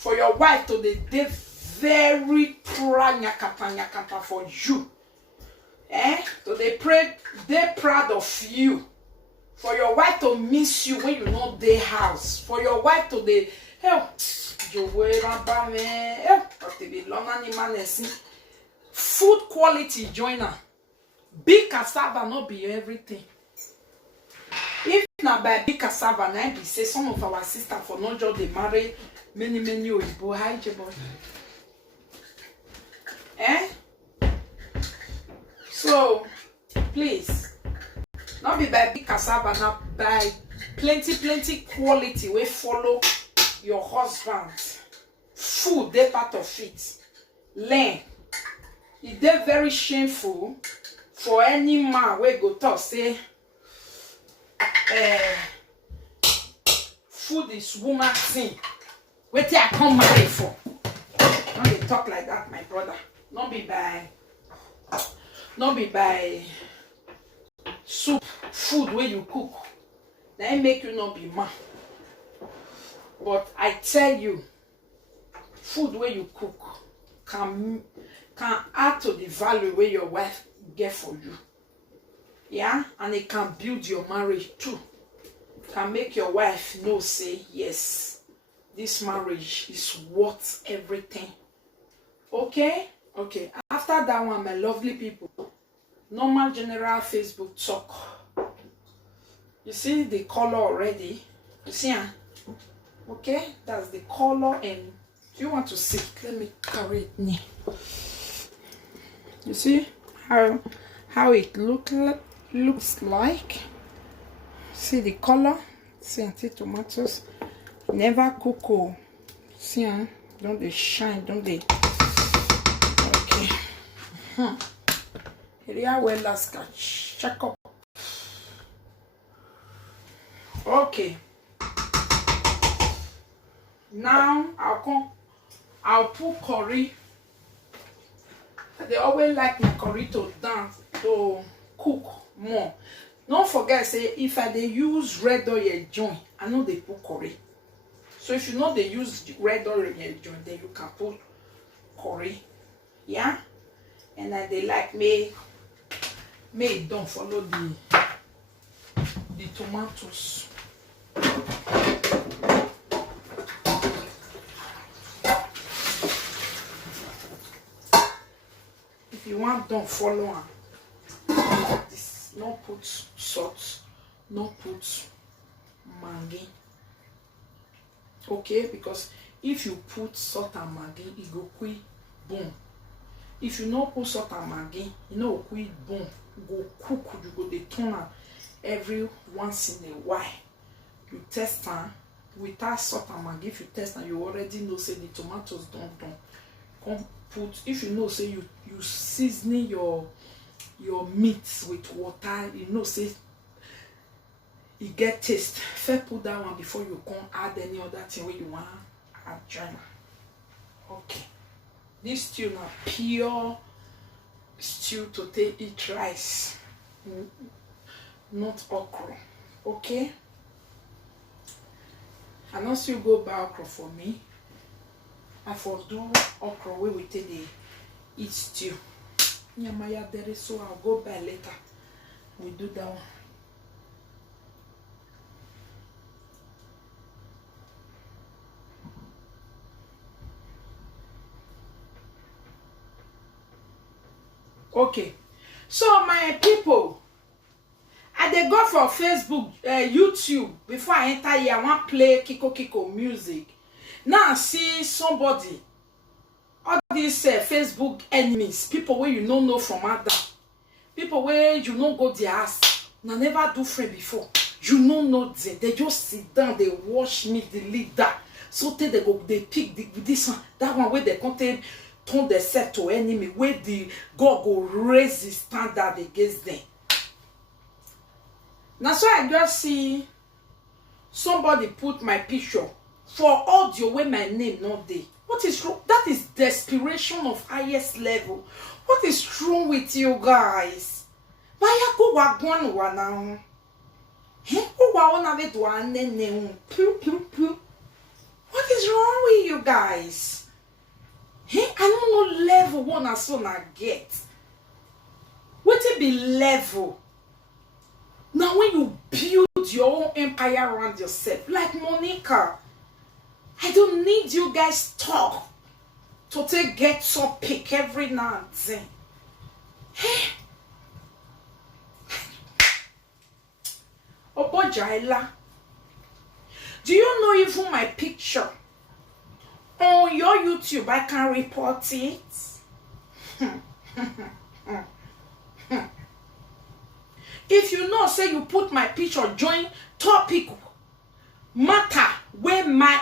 for your wife to dey very proud nyakapa for you. So they proud of you. For your wife to miss you when you know their house. For your wife to food quality joiner. Big cassava not be everything. If not by big cassava, now be say some of our sisters for not just they marry many Oyibo. Hi, Jebo. So please, not be by big cassava, not by plenty quality we follow your husband. Food, they part of it. Learn. It's very shameful for any man we go talk say food is woman thing. Wait till I come marry for. Don't they talk like that, my brother. Not be by soup, food where you cook. That make you not be man. But I tell you, food where you cook can add to the value where your wife get for you. Yeah, and it can build your marriage too. Can make your wife know, say, yes, this marriage is worth everything. Okay? Okay. After that one, my lovely people, normal general Facebook talk. You see the color already? You see, huh? Okay? That's the color, and you want to see? Let me carry it near. You see how it looks like? See the color? See, tomatoes never cook. Oh. See, huh? Don't they shine? Don't they? Okay. Here well last catch. Check up. Okay. Now I'll put curry. They always like my curry to dance, to cook more. Don't forget, say if I they use red oil joint, I know they put curry. So if you know they use red oil joint, then you can put curry. Yeah? And they like me don't follow the tomatoes. If you want, don't follow this. No put salt, no put maggi. Okay, because if you put salt and maggi, it go quick boom. If you no put salt and maggi, you know quick boom. Go cook, you go the turn every once in a while. You test them without salt and maggi. If you test them, you already know say the tomatoes don't come put. If you know say you seasoning your meat with water, you know say it get taste. First put that one before you come add any other thing where you want add join. Okay, this stew now pure stew to take eat rice, not okra. Okay, and also you go buy okra for me. I for do okra where we take the eat stew. Nyamaya there, so I'll go buy later. We do that one. Okay, so my people, I dey go for Facebook, YouTube. Before I enter here, I want play Kiko music. Now I see somebody, all these Facebook enemies, people where you don't know from other, people where you don't go their ass, na never do friend before. You don't know them. They just sit down, they watch me delete that. So they go, they pick this one, that one where they contain. Turn themselves to enemy where the God go raise his standard against them. Now so I just see somebody put my picture for audio where my name not there. What is wrong? That is desperation of highest level. What is wrong with you guys? Why go wagwan wa now? Who wa ona ve do ane ne un. What is wrong with you guys? Hey, I don't know level one as soon I get. What it be level? Now when you build your own empire around yourself, like Monica, I don't need you guys talk to take get some pick every now and then. Hey. Obojaila, do you know even my picture on your YouTube? I can report it. If you know, say you put my picture, join topic matter where my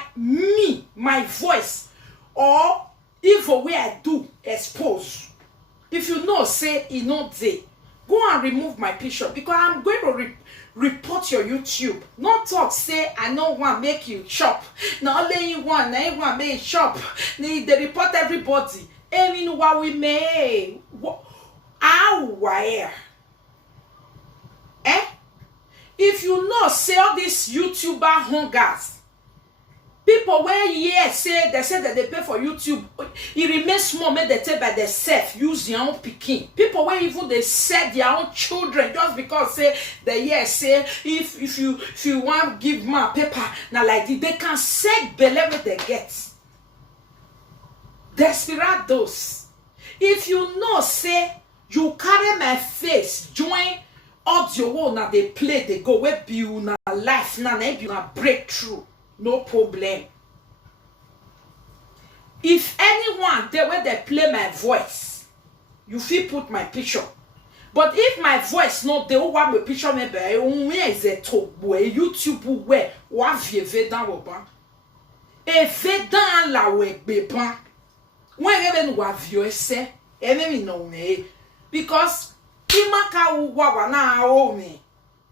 voice or evil where I do expose. If you know, say it not there, go and remove my picture because I'm going to report your YouTube. Not talk say I no want make you shop. Not only you want, I want make shop. They report everybody. I mean what we may wire. If you know, say all these YouTuber hungers, people where say they say that they pay for YouTube, it remains small, make they take by themselves, use their own picking. People where even they set their own children just because say they say if you want give my paper now like this, they can set belly what they get. Desperados. If you know, say you carry my face, join audio one now they play, they go where be una life now be una breakthrough, no problem. If anyone there where they play my voice, you feel put my picture. But if my voice not the want my picture maybe where is a talk boy YouTube where wa vie vedan oba e vedan la we beban when even wa vie se enemy no me because Imaka uwa na omi.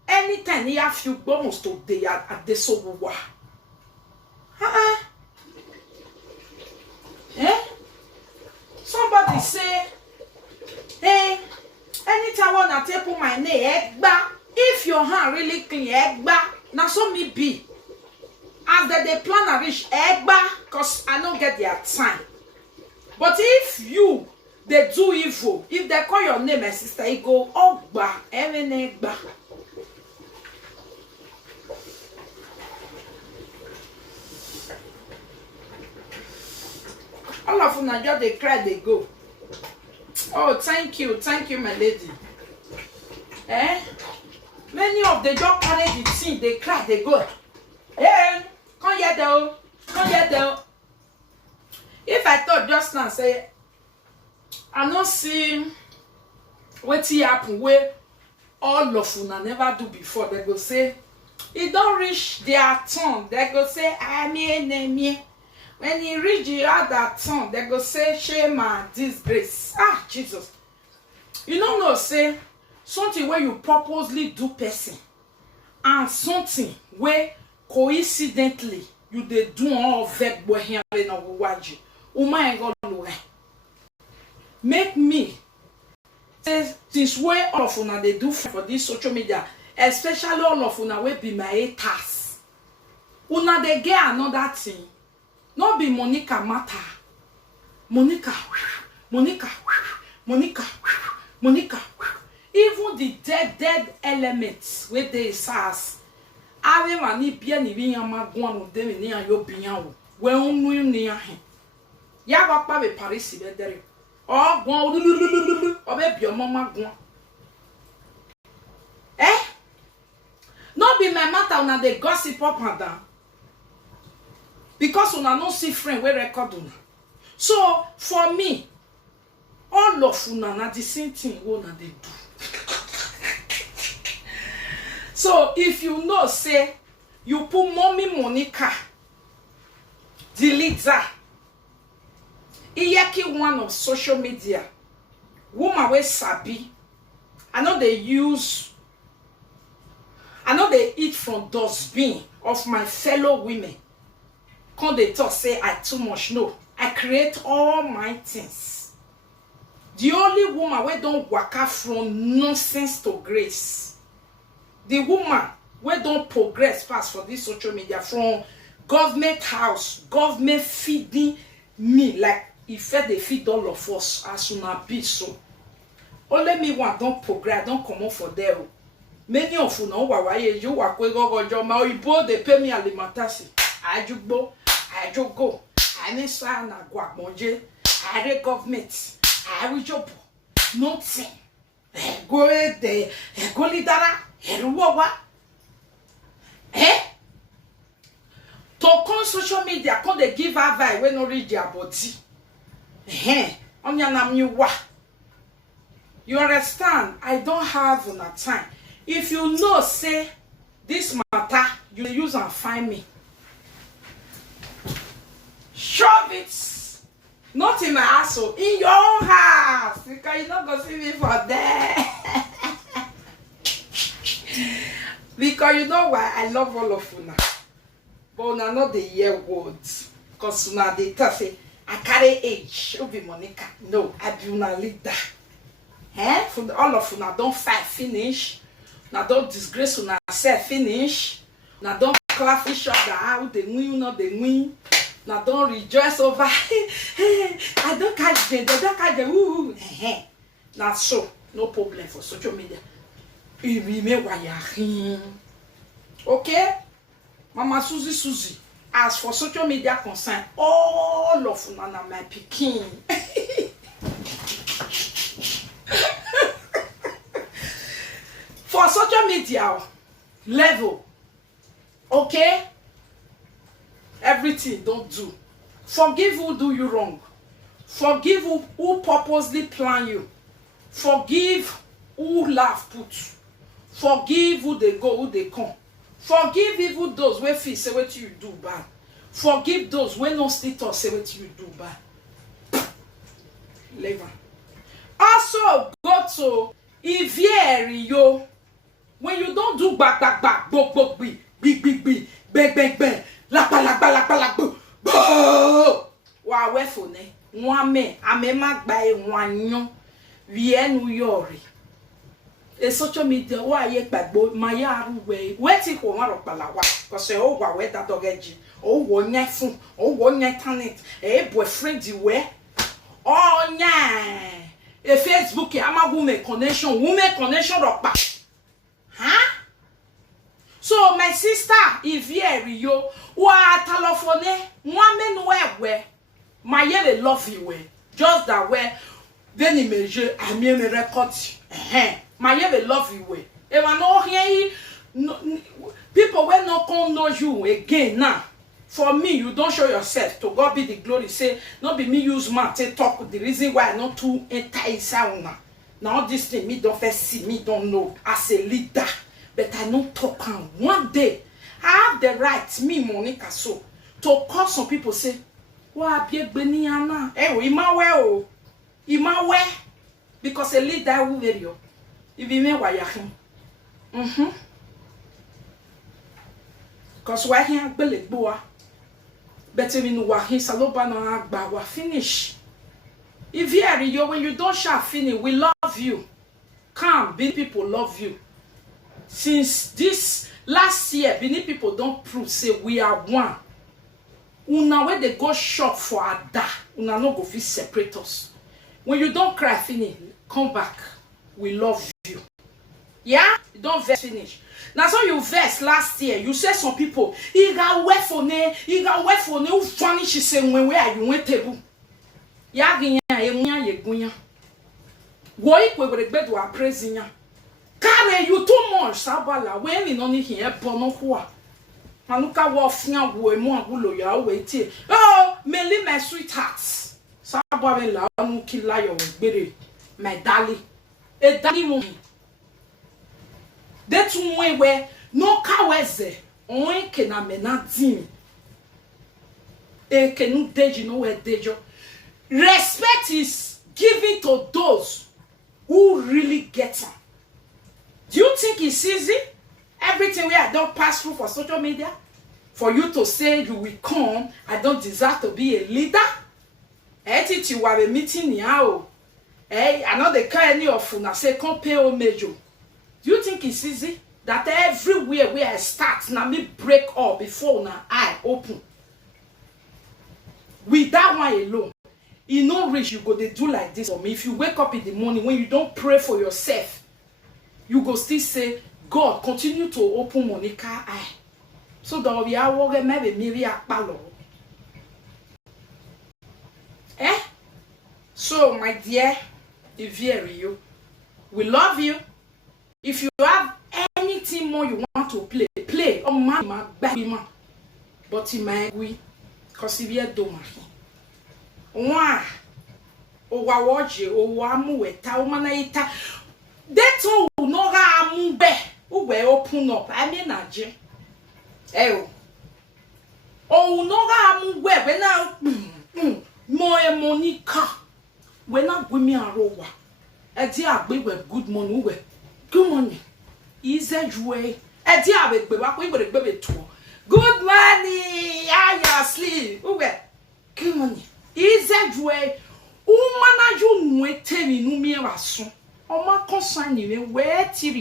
Anytime you have you almost to day at the so wa. Somebody say, hey, anytime I wanna take my name, egba. If your hand really clean, egba. Now so me be. As they plan to reach egba, cause I don't get their time. But if you they do evil. If they call your name, my sister, you go, Ogba, Emenegba. All of them just they cry, they go. Oh, thank you, my lady. Many of them just carry the thing, they cry, they go. Hey, come here though, come here though. If I thought just now, say, I not see what happen where all of una never do before. They go say it don't reach their turn. They go say I mean. When he reach the other turn, they go say shame and disgrace. Ah, Jesus. You don't know say something where you purposely do person and something where coincidentally you they do all that boy here in our waji. Oh my God, make me say this way all of una they do for this social media, especially all of una will be my haters. Una they get another thing. Not be Monica matter. Monica. Even the dead elements where they says. Ave mani bien ni bien magwan de ni ayo bian wo. We unu ni ahe. Ya wa pa be Paris be dere. Oh, gwan o be bi omo magwan. Not be my matter una dey gossip up and down. Because una no see friend we record una. So for me, all of una na the same thing una dey do. So if you know say you put mommy Monica, delete that. Iyeki one of social media. Woman we sabi. I know they eat from dustbin of my fellow women. Quand they talk say I too much. No, I create all my things. The only woman we don't waka from nonsense to grace. The woman we don't progress fast for this social media from government house, government feeding me like if they feed all of us as soon as be so. Only me one don't progress, don't come on for there. Many of you know why you work with go my Ibo, they pay me alimentation. I just go, I need sign a guac monje, I read government, I will job, nothing. Go there, go lidara, heruwa. To come social media, come they give advice when no read their body. On your name you wa. You understand? I don't have enough time. If you know, say this matter, you use and find me. Shove it. Not in my asshole, in your own house. Because you're not going to see me for there. Because you know why I love all of you now. But now not the year words. Because now they tell say, I carry age. Obi Monica. No, I do not lead that. For all of you now don't fight finish. Now don't disgrace on yourself finish. Now don't clap each other out. They win, not they win. Now don't rejoice over. I don't catch them. They don't catch them. Woo. Now so no problem for social media. Okay, Mama Susie. As for social media concern, all of Nana my Peking. For social media level, okay, everything don't do. Forgive who do you wrong. Forgive who purposely plan you. Forgive who laugh put. Forgive who they go, who they come. Forgive even those where feel say what you do bad. Forgive those when no status say what you do bad. Lever. Also go to Ivieri yo. When you don't do back, bog, big, bang, lapa, wa we fone. One me, amema by one yon. Rien uyori. A social media, why ye bagbo, my yaru way, wetty for one of Palawa, because oh, where that dog edgy, oh, one night phone, oh, one night tannet, eh, boyfriend, you wear. Oh, yeah. A Facebook, I'm a woman connection, rock back. Huh? So, my sister, if you, wa telephone, one man where, my yellow love you way, just that way, then he measure, I mean, a record, my ever love you way. If I know here, people will not come know you again now. For me, you don't show yourself. To God be the glory. Say, not be me use man to talk. The reason why I not too enter sound now. Now this thing me don't first see, me don't know as a leader. But I don't talk on one day. I have the right, me Monica, so to call some people say, "Wa be beniana." Eh, Imawe, because a leader will video. If you mean why you're because why he belly boa. Better mean why he saloba no agba finish. If you when you don't shall finish, we love you. Come, Benin people love you. Since this last year, Benin people don't prove say we are one. Una when they go shop for a da, una no go fit separate us. When you don't cry finish, come back. We love you. Yeah? You don't verse finish. Now so you verse last year. You said some people, he got wet for ne, who vanish the same when where you went table. Ya ye gunya. Why we would bed wa praising ya. Carry you too much, Sabala, when in only here, bono hoa. Manuka wafnya mo gulo ya wait. Oh, Melly, my sweethearts. Sabala, Mukila, your baby, my darling. A darling woman. That's one where no coweze, on can a menadin. A canoe deji no where dejo. Respect is given to those who really get it. Do you think it's easy? Everything where I don't pass through for social media? For you to say you will come, I don't deserve to be a leader? Etiti you are a meeting now. I know the kind of fun say come pay o major. Do you think it's easy? that everywhere where I start, now me break up before now I open. With that one alone, you no reach, you go they do like this for me. If you wake up in the morning, when you don't pray for yourself, you go still say, God, continue to open Monica eye. So that we are working maybe Miri Akpalo. Eh? So, my dear, you, we love you. If you have anything more you want to play, play. Oh, my baby, man. But in my agree, because if you're doing one, oh, watch you, oh, I'm with Taumanaita. That's all, no, I'm be. Who will open up? I mean, Naji. Oh, no, I'm where when I more Monica. When I give me a rowa, a dear baby, good morning, good morning. Easy way. A dear baby, we will baby too. Good morning, I asleep. Good morning. Easy way. Umana you wait me no me rason. O ma consign you where till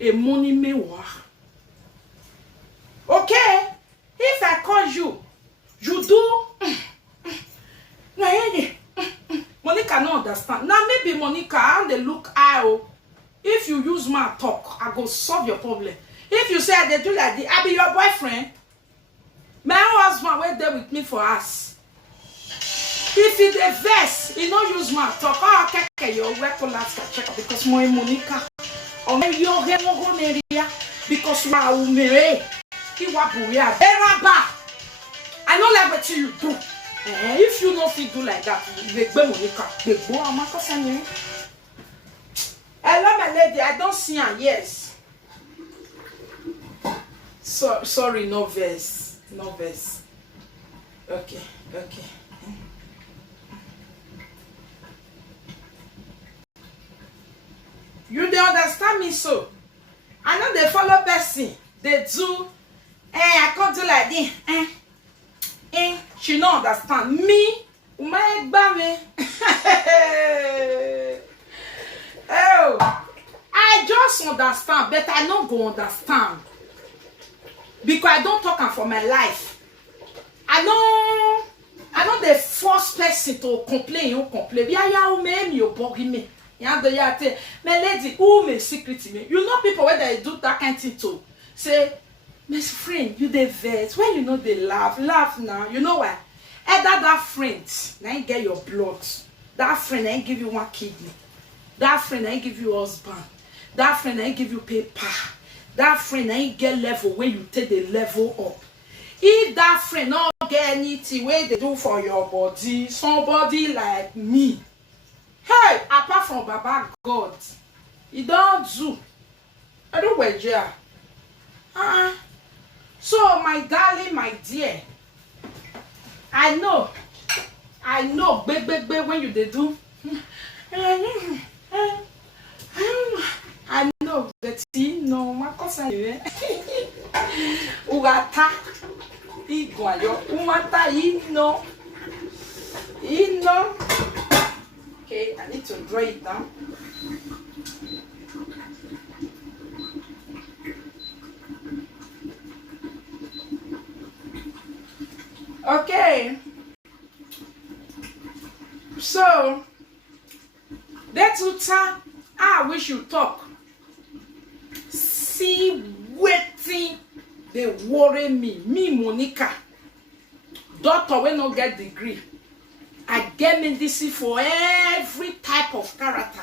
a money me wa. Okay? If I call you, you do. Monica no understand. Now maybe Monica and they look out. If you use my talk, I go solve your problem. If you say they do like this, I be your boyfriend. My husband wait there with me for us. If he the verse, he no use my talk. Oh, okay, your weapon last check up because my Monica. Or maybe you get no area because you are umere. He wabuya. I know like what you do. If you don't feel do like that, you go Monica. You go Amaka Sanye. Hello, my lady. I don't see her. Yes. So sorry, no verse. No verse. Okay. Okay. You don't understand me so. I know they follow person. They do. I can't do like this. She don't understand me. My baby. Oh, I just understand, but I don't go understand because I don't talk for my life. I know the first person to complain. You complain. Yeah, you bugging me. My lady, who may secret me? You know people when they do that kind of thing to say, Miss friend, you the vet. When you know they laugh now. You know why? Either that friend, now you get your blood. That friend ain't give you one kidney. That friend ain't give you husband. That friend ain't give you paper. That friend ain't get level when you take the level up. If that friend not get anything where they do for your body, somebody like me. Hey, apart from Baba God, he don't do. I don't wear jail. So my darling, my dear, I know, baby, when you they do, I know that you know my cousin. Ugata, iguayo, umata, no. Okay, I need to draw it down. Okay. So that's what I wish you talk. See waiting they worry me. Me, Monica. Doctor will not get degree. I get medicine for every type of character.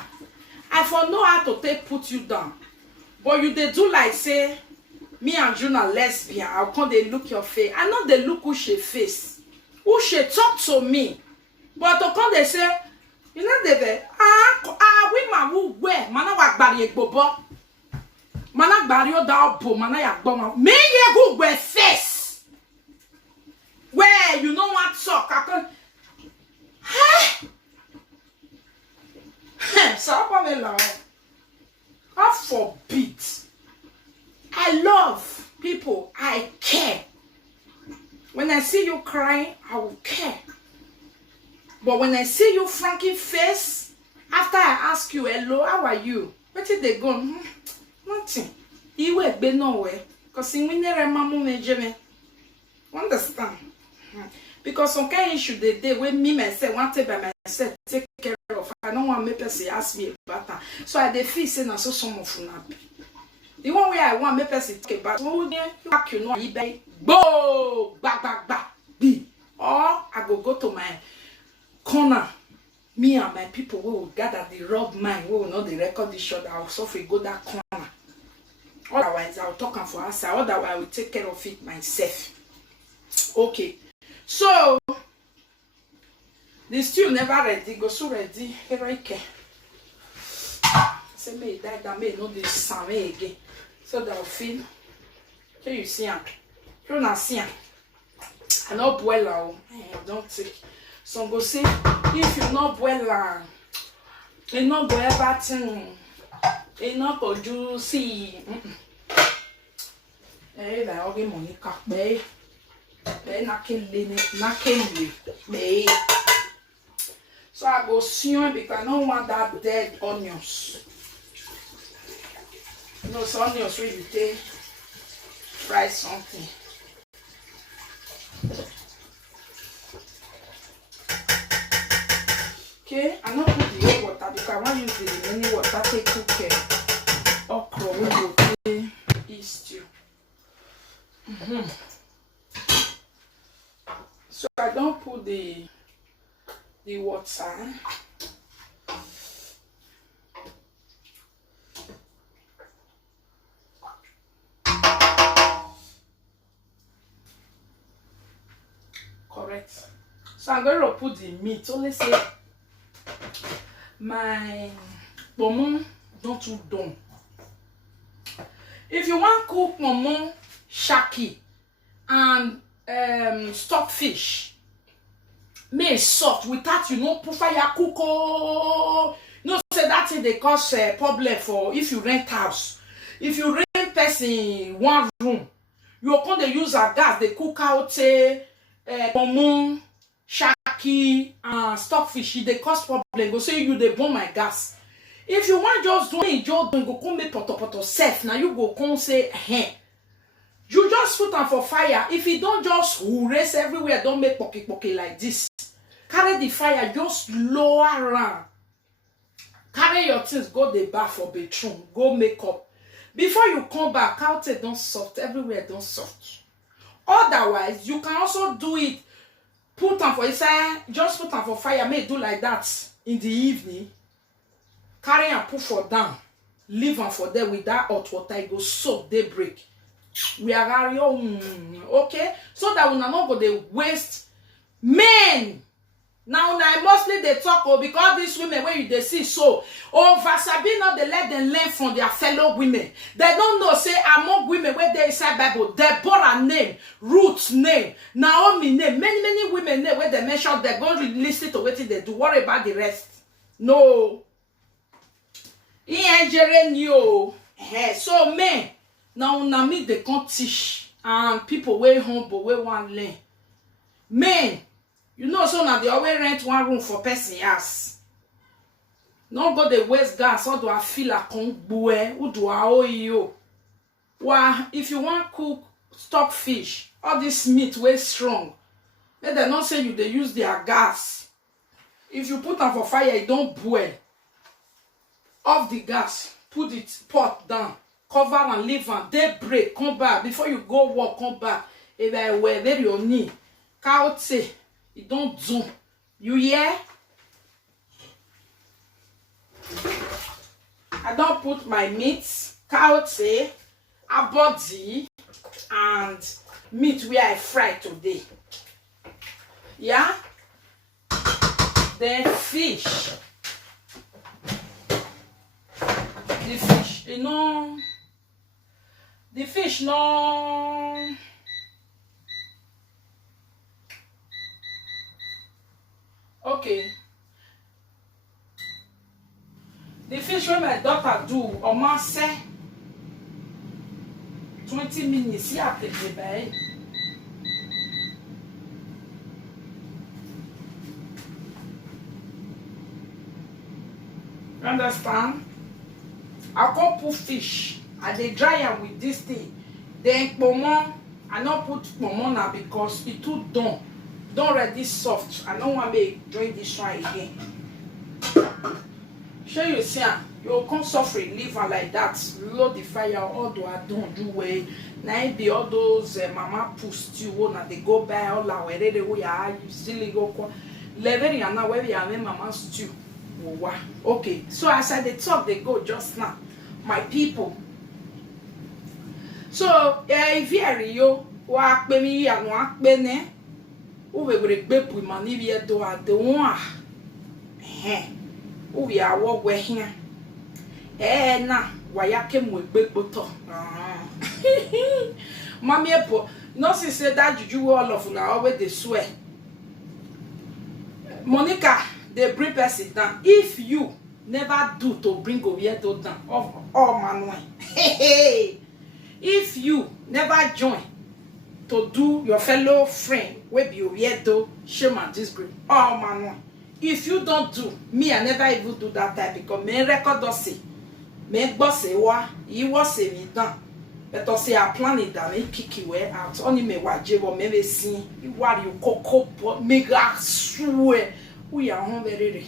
I for know how to take put you down. But you they do like say me and June are lesbian. How come they look your face? I know they look who she face. Who she talk to me. But to come they say, you know they women who wear mana wa gbari egbobo. Mana gbari o da obo mana ya gboma. Me ye go wear face. Where you know what talk I can so God forbid. I love people. I care. When I see you crying, I will care. But when I see you franking face, after I ask you, hello, how are you? Where did they go? Nothing. Iwe be nowhere. Because in winner mamu me. Understand? Because some kind issue the day when me myself want to by myself take care of. I don't want me person ask me about that. So I dey feel say na so some of una. The one way I want me person take about. Oh yeah, you know he buy bo back be. Or I go to my corner. Me and my people will gather the rub mine. We will not the record the shot. I'll suffer go that corner. Otherwise, I'll talk for us. Otherwise, I will take care of it myself. Okay. So the stew never ready. Go so ready. Heroic. Say me that may know this sound again. So that I'll feel. Can you see? You not see? I not boil out. I don't take. Some go say if you not boil, you not go ever thing. You not go juicy. Eh, that all the money cut me. Eh, na kill me. So I go soon because I don't want that dead onions. You know, some onions when you take fry something. Okay, I not put the hot water because I want to use the remaining water to cook okra we go play stew. So I don't put the water. Correct. So I'm going to put the meat. Only say my pomo don't too done. If you want cook pomo shaki and stockfish, make soft without you know put fire cook. No say that thing they cause problem for if you rent house. If you rent person one room, you can they use a gas they cook out pomo shaki and stockfish. They cause problem. Go say you they burn my gas. If you want just do it, just go come make poto self. Now you go come say hey. You just put them for fire. If it don't just race everywhere, don't make pocky like this. Carry the fire, just lower around. Carry your things, go the bath for bathroom, go make up. Before you come back, out it don't soft, everywhere don't soft. Otherwise, you can also do it. Put them for inside, just put them for fire, may do like that in the evening. Carry and put for down. Leave them for there with that hot water, it go soak, they break. We are okay, so that we not go they waste men. Now mostly they talk because these women when you they see so Sabina they let them learn from their fellow women. They don't know say among women where they inside Bible Deborah name, Ruth name, Naomi name, many women name where they mention they're going to listen to what they do. Worry about the rest. No. So men. Now me they can't teach and people way humble way one learn. Men, you know so now they always rent one room for person else. No go the waste gas or do I feel like bue who do I owe you? Well, if you want cook stockfish, all this meat way strong. Let them not say you they use their gas. If you put them for fire, it don't boil. Off the gas, put it pot down. Cover and leave and they break, come back. Before you go work, come back. If I wear very your knee, can't say it don't do. You hear? I don't put my meat, can't say, a body and meat where I fry today. Yeah? Then fish. The fish, you know. The fish no. Okay. The fish when my daughter do, or man say 20 minutes, yeah, the baby. Understand? I can't put fish I dey dry am with this thing. Then pomo, I no put pomo now because it too done already soft. I no want to join this one again. Sure you see, you come suffer leave am like that. Load the fire. Although I don't do way. Now it be all those mama put stew. Now they go buy all our ready way. You still go. Level ya now where we are mama stew. Okay, so as I dey talk, they go just now, my people. So if you wa pe mi ya no akpe ne, o we gbe pu ma ni bi do adon a. O we awo we hia. Na wa ya ke mu egbe poto. Mami epo, no see say that juju all of una always dey swear. Monica, they bring person down. If you never do to bring Oviedo down, all Manuel. If you never join to do your fellow friend, will be Oviedo, shame and disgrace, all Manuel. If you don't do, me, I never even do that type because me record does say, me boss say wa, you was say me down. But I say I plan it down, me kick you way out. Only me waje or me see, you what you cocoa, me swear. We are home very,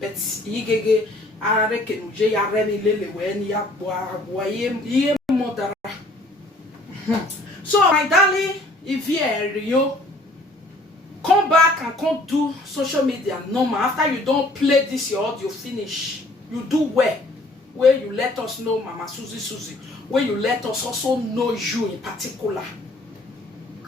but ye I reckon Jay are really lily when ya boy mother. So, my darling, if you come back and come do social media normal after you don't play this your audio finish, you do well. Where you let us know Mama Susie, where you let us also know you in particular.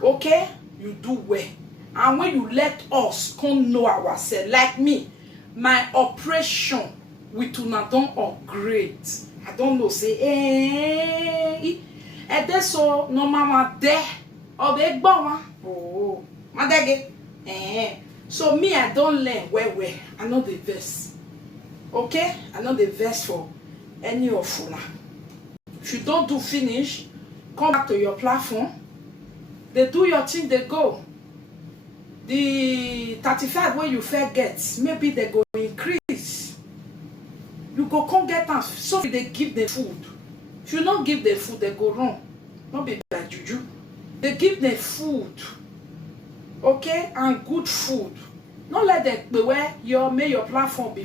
Okay? You do well. And when you let us come know ourselves, like me, my operation with una don't upgrade. I don't know, say, and that's so no mama there. Oh, big bomb. Oh, my daggy. So me, I don't learn where. I know the verse. Okay? I know the verse for any of you. If you don't do finish, come back to your platform. They do your thing, they go. The 35 where you fair get, maybe they go increase. You go come get them. So they give the food. If you not give the food, they go wrong. Not be by juju. They give the food. Okay? And good food. Not let them be where you make your platform be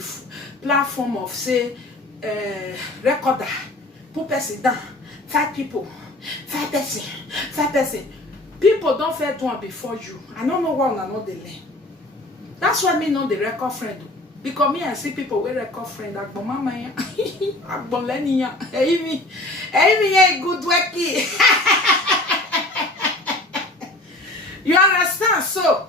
platform of say recorder. Put person down. 5 people. 5 person. People don't fair to one before you. I don't know why I know they learn. That's why me know the record friend. Because me I see people with record friend. Agbo mama ya. Agbo leni ya. Hey me ya good worky. You understand? So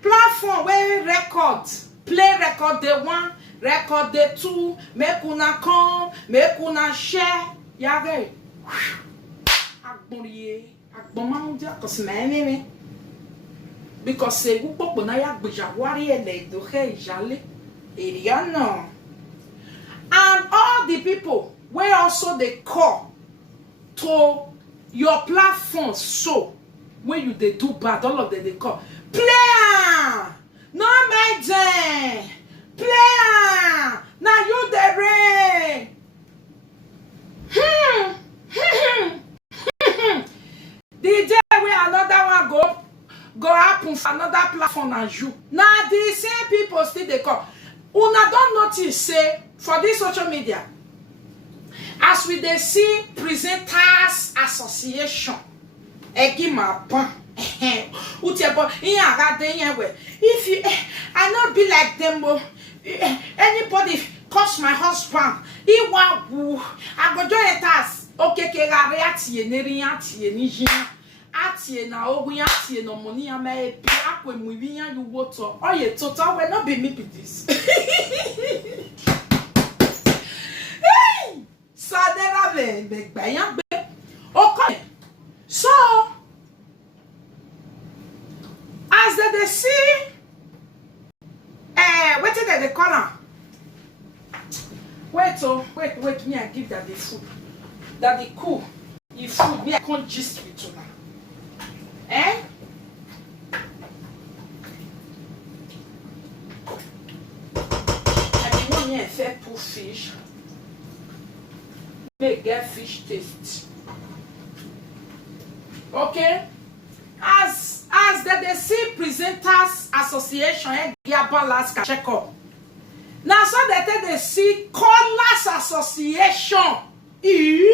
platform where record, play record the 1, record the 2, make una come, make una share. Yage. Agbo ye. Because say who pop na ya gbeja wari ele do he jale Eriana. And all the people where also they call to your platform so when you they do bad, all of them they call play no make them play now you the rain. The day where another one go happen for another platform as you. Now the same people still they come. Una don't notice say for this social media, as we they see presenters association, if you I not be like them, anybody curse my husband, he want I go join a task. Okay, atie ni atie na ogun atie no money am e bi akwa muwi yan you water. Oh ye total will not be me with this. Hey! So there are be bayan be. Okay. So as they see what did they call am? Wait, me I give that the food. That the cool, if food me I can't gist with you now. I want me a fair pool fish. may get fish taste. Okay? As they see Presenters Association balance check up. Now so they see Callers Association. They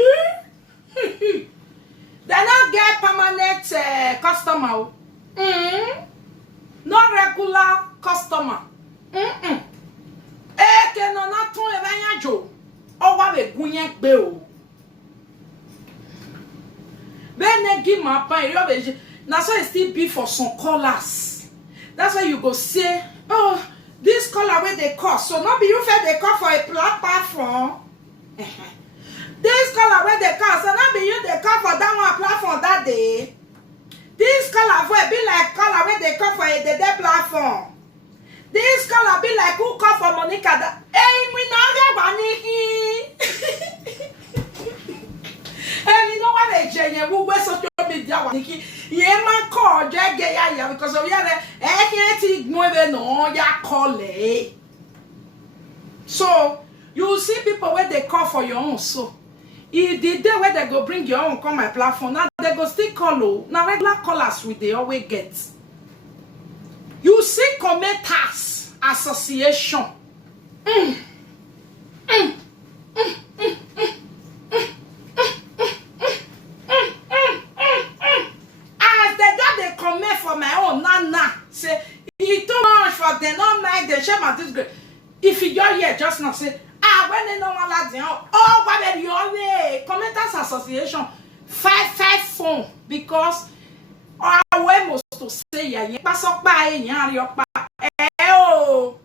don't get permanent customer. No regular customer. Que non a ton evanyajo. O wa be gunyen gbe o. Bene give my pan you be. Now so it still be for some callers. That's why you go say, oh, this color where they cost. So not be you fed they call for a platform. This color where they cost. So not be you they call for that one platform that day. This color will be like color where they call for a day platform. This color be like who call for Monica that hey we know and you know what they say who wear social media waniki ye man call ya because of ya can't no ya call it. So you see people where they call for your own so if the day where they go bring your own come my platform now they go still call now regular callers with they always get. You see Commenters Association. As they got the comment for my own nana say he too much for they not make the shame at this grade. If you here just now say when they don't want that oh what you only Commenters Association 5 phone because we must to say ya pass up by your oh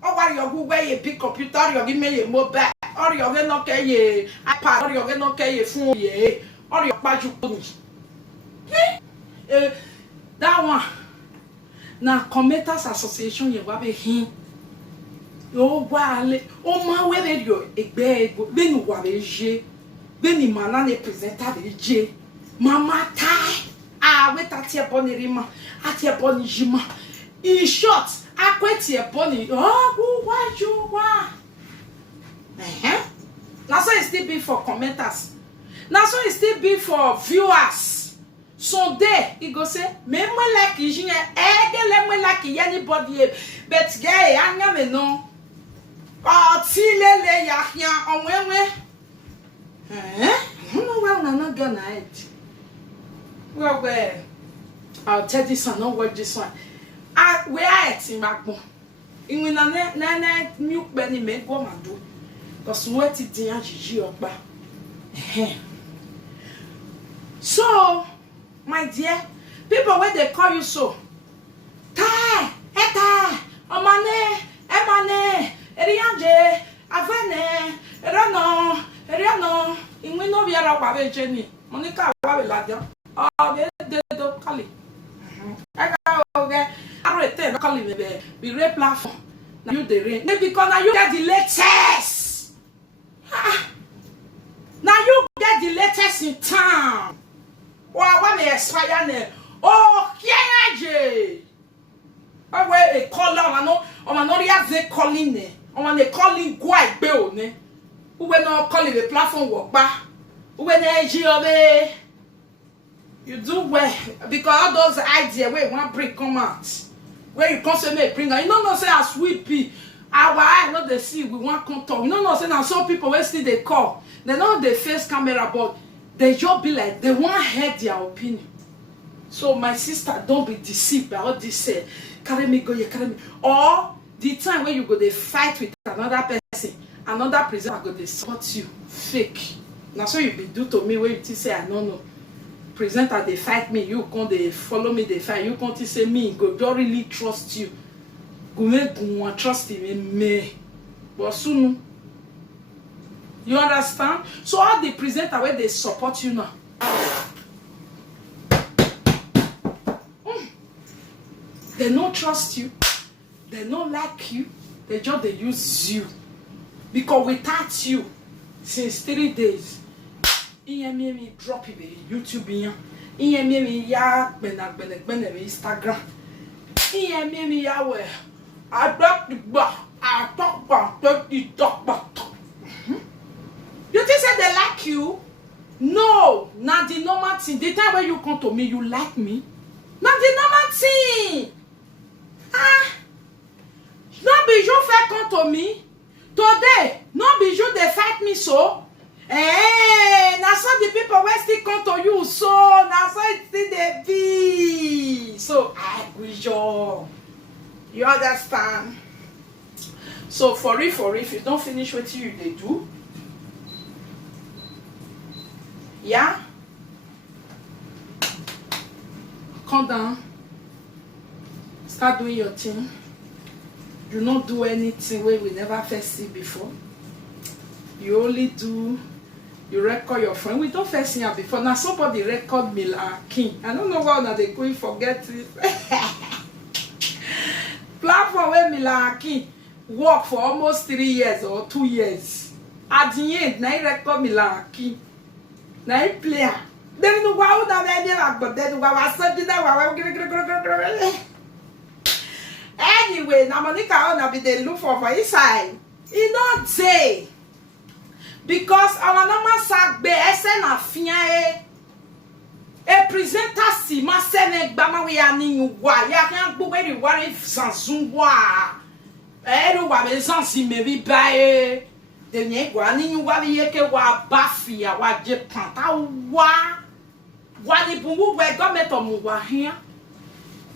what you go where you big computer you give me a mobile or you're not a iPad or you're not a phone ye or your page that one now Commenters Association you be him oh wale oh ma we be yo egbe be nu wa be je be ni mana ne presenter be je mama tai we tatie bonirima atie bonijima in short akwetie boni oh why you wa now so it still be for commenters now so it still be for viewers so there he go say me like ijin get me like anybody but guy anya me no ti lele ya onwenwe no well na gonna it. Well, I'll tell this one, not watch this one. We are at in backbone. In when a new Benny made go and do. Because what it did, so, my dear, people when they call you so, Tai, Eta, Omane, Emane, Erianje, Avene, Eriano, in we know we are our Jenny, Monica, Wabiladia. Oh, they don't call it. I return calling me the platform. Now you the rain. Because now you get the latest. Now you get the latest in town. What may expire now? Oh, Kiaje. I wear a collar. I know. I'm not they calling ne. I'm they calling quite bill ne. Who will not calling the platform work back? Who will they you do well because all those ideas where you want bring come out, where you constantly bring out. You don't know say as we be our eye not the see we want come talk. You don't know say now some people when still they call, they know they face camera but they just be like they want hear their opinion. So my sister, don't be deceived by all this say carry me go, you carry me. Or the time when you go they fight with another person, another presenter go they support you. Fake. Now so you be do to me when you say I don't know. Presenter they fight me, you can't they follow me, they fight, you can't say me, go don't really trust you. Go trust in me. But soon you understand? So all the presenter where they support you now. They don't trust you, they don't like you, they just they use you. Because without you, since 3 days, me drop it YouTube me ya Instagram me ya where I drop the bar I talk about you think say they like like you? No, na the normal thing. The time when you come to me, you like me? Na the normal thing. Ah, no be you fit come to me. Today, no be you dey fight me so. Na so the people wey still come to you so, na so it still dey be. So I wish you understand. So for real, if you don't finish what you dey do, yeah, come down, start doing your thing. You not do anything where we never first see before. You only do, you record your friend. We don't first see her before. Now somebody record Mila King. I don't know why now they couldn't forget it. Platform where Mila King work for almost 3 years or 2 years. At the end, now he record Mila King. Now he play. Then you wow that baby, but then wow something that wow. Anyway, now Monica wanna be the look for inside. He not say because our normal sac be esen afia e presenter si ma sene gbama we ani wa ya kan gbo we worry sansun wa e ro wa be sansi me bi ba e de nye gwa ni wa bi ye ke wa bafia wa je panta wa ni bumbu we government omu wa hia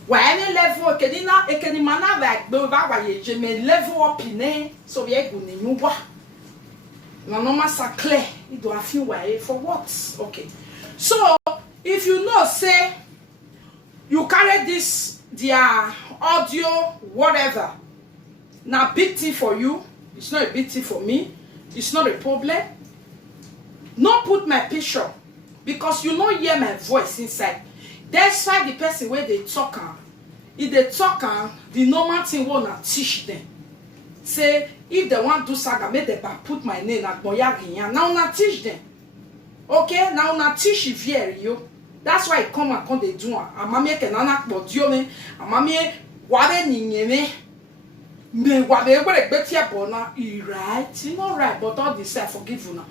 wa any level ekeni mana ba gbe ba wa ye je me level up in so we go ni wa na normal sa clear it do feel way for what. Okay, so if you know say you carry this their audio whatever, now big thing for you, it's not a big thing for me, it's not a problem. No put my picture because you no hear my voice inside. That's why the person where they talk if they talk the normal thing wanna teach them. Say if they want to saga, make them put my name at Moyaginya. Now na teach them. Okay, now na teach you. That's why I come and come they do. Amami ke nana bodio me. Amami wabe ninyeme. Me wabe wele betia bona. You right? You not right, but all this I forgive you now.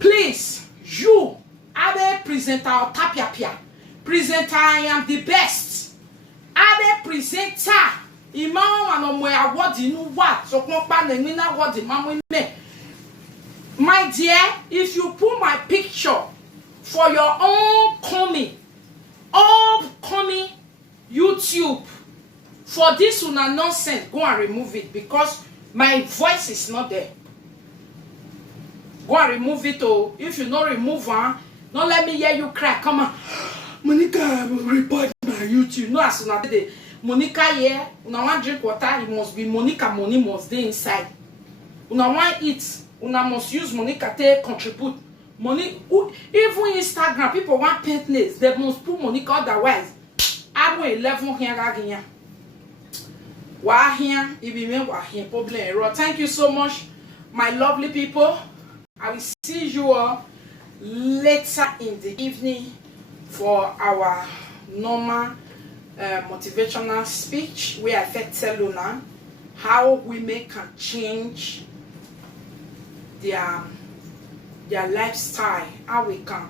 Please, you abe presenter tapia pia. Presenter, I am the best. Abe presenter. Imam and on my award in what? So come back and win award in my me. My dear, if you put my picture for your own upcoming YouTube for this una nonsense, go and remove it because my voice is not there. Go and remove it. Oh, if you not remove her, don't let me hear you cry. Come on, Monica will report my YouTube. No, as soon as they Monica here, una want drink water, it must be Monica money must be inside. Una want eat, una must use Monica to contribute. Money, even Instagram, people want paint nails, they must put Monica otherwise. I'm 11 here again. Why here? If you mean why here, problem. Thank you so much, my lovely people. I will see you all later in the evening for our normal motivational speech where I fit tell Luna how women can change their lifestyle, how we can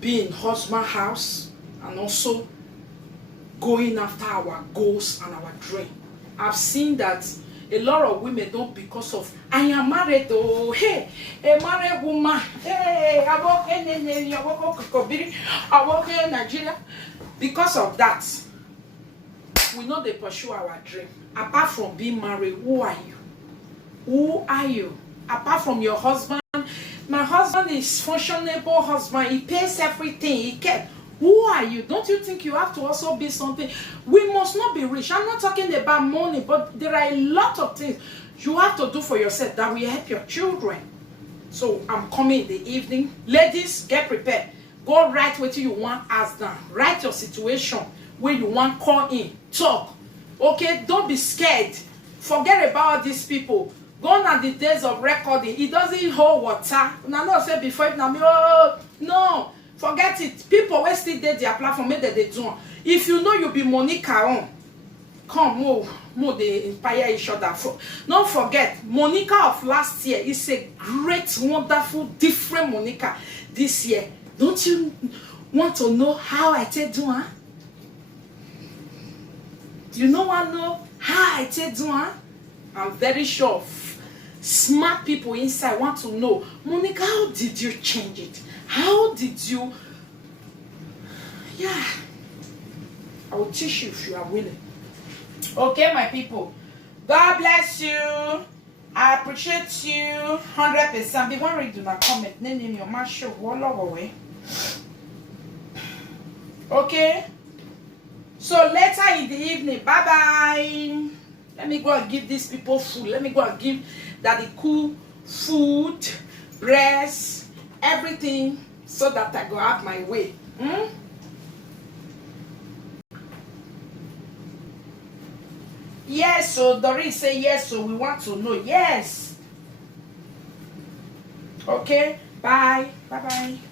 be in husband house and also going after our goals and our dream. I've seen that a lot of women don't because of I am married, oh hey, a married woman, hey, I work in Nigeria. Because of that, we know they pursue our dream. Apart from being married, who are you? Who are you? Apart from your husband, my husband is functionable husband. He pays everything. He cares. Who are you? Don't you think you have to also be something? We must not be rich. I'm not talking about money, but there are a lot of things you have to do for yourself that will help your children. So I'm coming in the evening. Ladies, get prepared. Go write what you want as done. Write your situation where you want call in. Talk. Okay? Don't be scared. Forget about these people. Gone are the days of recording. It doesn't hold water. Now, no, say before it now. Oh, no. Forget it. People will still did their platform. Make that they do. If you know you be Monica on, come more they inspire each other. Don't forget, Monica of last year is a great, wonderful, different Monica this year. Don't you want to know how I take do? You know I know how I take do? I'm very sure smart people inside want to know, Monica, how did you change it? How did you? Yeah, I will teach you if you are willing. Okay, my people. God bless you. I appreciate you 100%. Be one read my comment. Name your man show. Away. Okay. So later in the evening, bye bye. Let me go and give these people food. Let me go and give Daddy Cool food, rest, everything, so that I go have my way. Yes, so Doris say yes, so we want to know. Yes. Okay, bye. Bye-bye.